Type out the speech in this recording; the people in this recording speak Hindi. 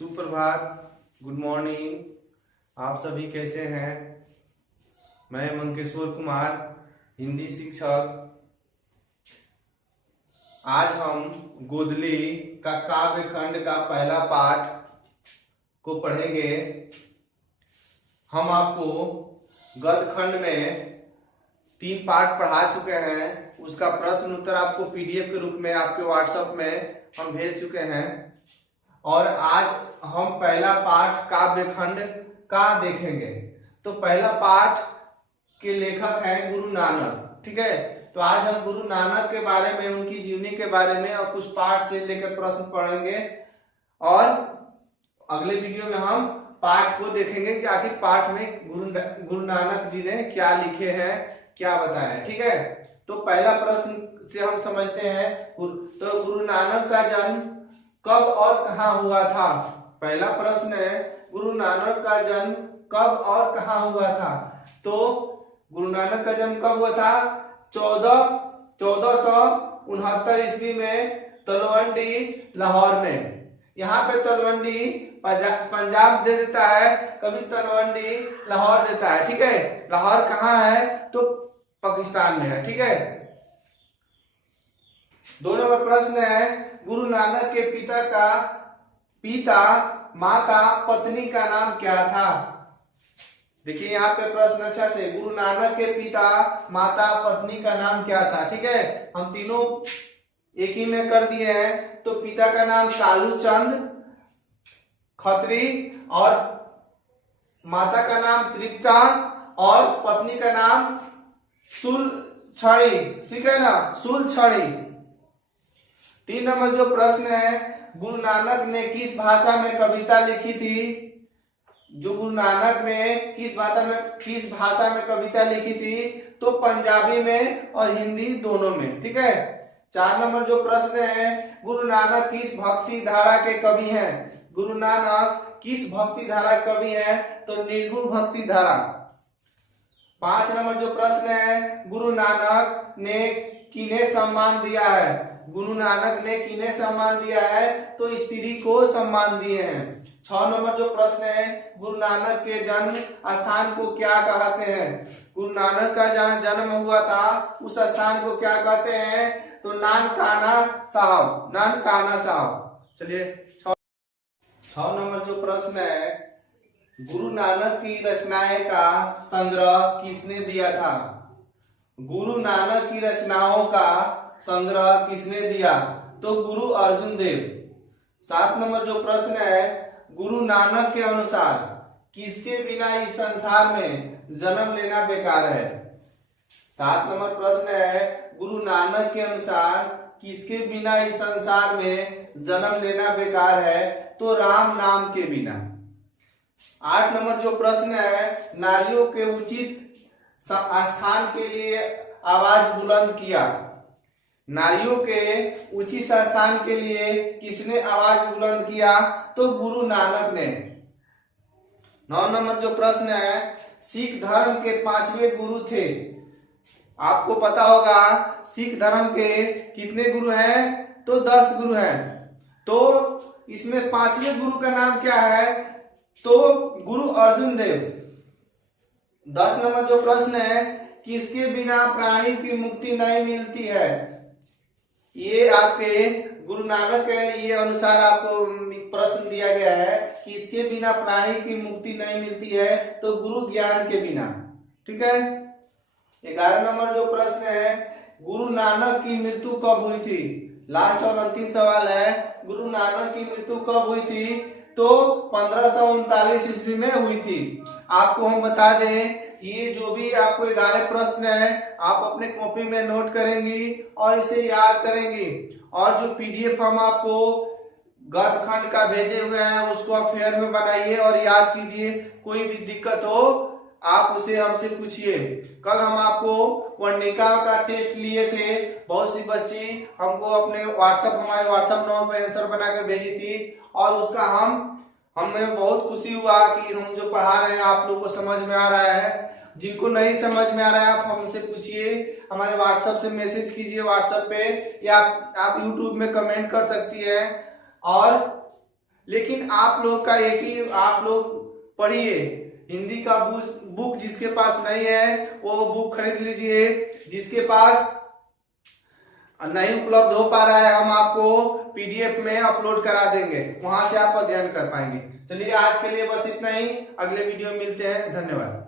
सुप्रभात, गुड मॉर्निंग। आप सभी कैसे हैं? मैं मंकेश्वर कुमार, हिंदी शिक्षक। आज हम गोदली का काव्य खंड का पहला पाठ को पढ़ेंगे। हम आपको गद्य खंड में 3 पाठ पढ़ा चुके हैं। उसका प्रश्न उत्तर आपको पीडीएफ के रूप में आपके व्हाट्सएप में हम भेज चुके हैं और आज हम पहला पाठ काव्य खंड का देखेंगे। तो पहला पाठ के लेखक हैं गुरु नानक। ठीक है, तो आज हम गुरु नानक के बारे में, उनकी जीवनी के बारे में और कुछ पाठ से लेकर प्रश्न पढ़ेंगे और अगले वीडियो में हम पाठ को देखेंगे कि आखिर पाठ में गुरु नानक जी ने क्या लिखे हैं, क्या बताया है। ठीक है, तो पहला प्रश्न से हम समझते हैं। तो गुरु नानक का जन्म कब और कहाँ हुआ था? पहला प्रश्न है, गुरु नानक का जन्म कब और कहाँ हुआ था? तो गुरु नानक का जन्म कब हुआ था? 1469 ईस्वी में तलवंडी, लाहौर में। यहाँ पे तलवंडी पंजाब दे देता है, कभी तलवंडी लाहौर देता है। ठीक है, लाहौर कहाँ है? तो पाकिस्तान में है। ठीक है, 2 नंबर प्रश्न है, गुरु नानक के पिता माता पत्नी का नाम क्या था? देखिए यहाँ पे प्रश्न अच्छा से, गुरु नानक के पिता माता पत्नी का नाम क्या था? ठीक है, हम तीनों एक ही में कर दिए हैं। तो पिता का नाम कालू चंद खत्री और माता का नाम तृप्ता और पत्नी का नाम सुलछड़ी। ठीक है ना, सुलछड़ी। 3 नंबर जो प्रश्न है, गुरु नानक ने किस भाषा में कविता लिखी थी? जो गुरु नानक ने किस भाषा में कविता लिखी थी? तो पंजाबी में और हिंदी दोनों में। ठीक है, 4 नंबर जो प्रश्न है, गुरु नानक किस भक्ति धारा के कवि हैं? गुरु नानक किस भक्ति धारा के कवि हैं? तो निर्गुण भक्ति धारा। 5 नंबर जो प्रश्न है, गुरु नानक ने किन्हें सम्मान दिया है? गुरु नानक ने किन्हें सम्मान दिया है? तो स्त्री को सम्मान दिए हैं। 6 नंबर जो प्रश्न है, गुरु नानक के जन्म स्थान को क्या कहते हैं? गुरु नानक का जहाँ जन्म हुआ था उस स्थान को क्या कहते हैं? तो नानकाना साहब। चलिए 6 नंबर जो प्रश्न है, गुरु नानक की रचनाएं का संग्रह किसने दिया था? गुरु नानक की रचनाओं का संग्रह किसने दिया? तो गुरु अर्जुन देव। 7 नंबर जो प्रश्न है, गुरु नानक के अनुसार किसके बिना इस संसार में जन्म लेना बेकार है? 7 नंबर प्रश्न है, गुरु नानक के अनुसार किसके बिना इस संसार में जन्म लेना बेकार है? तो राम नाम के बिना। 8 नंबर जो प्रश्न है, नारियों के उचित स्थान के लिए आवाज बुलंद किया। नारियों के उचित स्थान के लिए किसने आवाज बुलंद किया? तो गुरु नानक ने। 9 नंबर जो प्रश्न है, सिख धर्म के 5वें गुरु थे। आपको पता होगा सिख धर्म के कितने गुरु हैं? तो 10 गुरु हैं। तो इसमें 5वें गुरु का नाम क्या है? तो गुरु अर्जुन देव। 10 नंबर जो प्रश्न है, किसके बिना प्राणी की मुक्ति नहीं मिलती है? ये आपके गुरु नानक है, ये अनुसार आपको प्रश्न दिया गया है कि इसके बिना प्राणी की मुक्ति नहीं मिलती है। तो गुरु ज्ञान के बिना। ठीक है, 11 नंबर जो प्रश्न है, गुरु नानक की मृत्यु कब हुई थी? लास्ट और अंतिम सवाल है, गुरु नानक की मृत्यु कब हुई थी? तो 1539 ईस्वी में हुई थी। आपको हम बता दें, ये जो भी आपको 11 प्रश्न है आप अपने कॉपी में नोट करेंगी और इसे याद करेंगी। और जो पीडीएफ हम आपको गद्य खंड का भेजे हुए हैं उसको आप फेयर में बनाइए और याद कीजिए। कोई भी दिक्कत हो आप उसे हमसे पूछिए। कल हम आपको वर्णिका का टेस्ट लिए थे, बहुत सी बच्ची हमको अपने हमारे व्हाट्सएप नंबर पर आंसर बनाकर भेजी थी और उसका हमें बहुत खुशी हुआ कि हम जो पढ़ा रहे हैं आप लोगों को समझ में आ रहा है। जिनको नहीं समझ में आ रहा है आप हमसे पूछिए, हमारे व्हाट्सएप से मैसेज कीजिए व्हाट्सएप पे, या आप यूट्यूब में कमेंट कर सकती है। और लेकिन आप लोग का एक ही, आप लोग पढ़िए हिंदी का बुक जिसके पास नहीं है वो बुक खरीद लीजिए, जिसके पास नहीं उपलब्ध हो पा रहा है हम आपको पीडीएफ में अपलोड करा देंगे, वहां से आप अध्ययन कर पाएंगे। चलिए आज के लिए बस इतना ही, अगले वीडियो में मिलते हैं, धन्यवाद।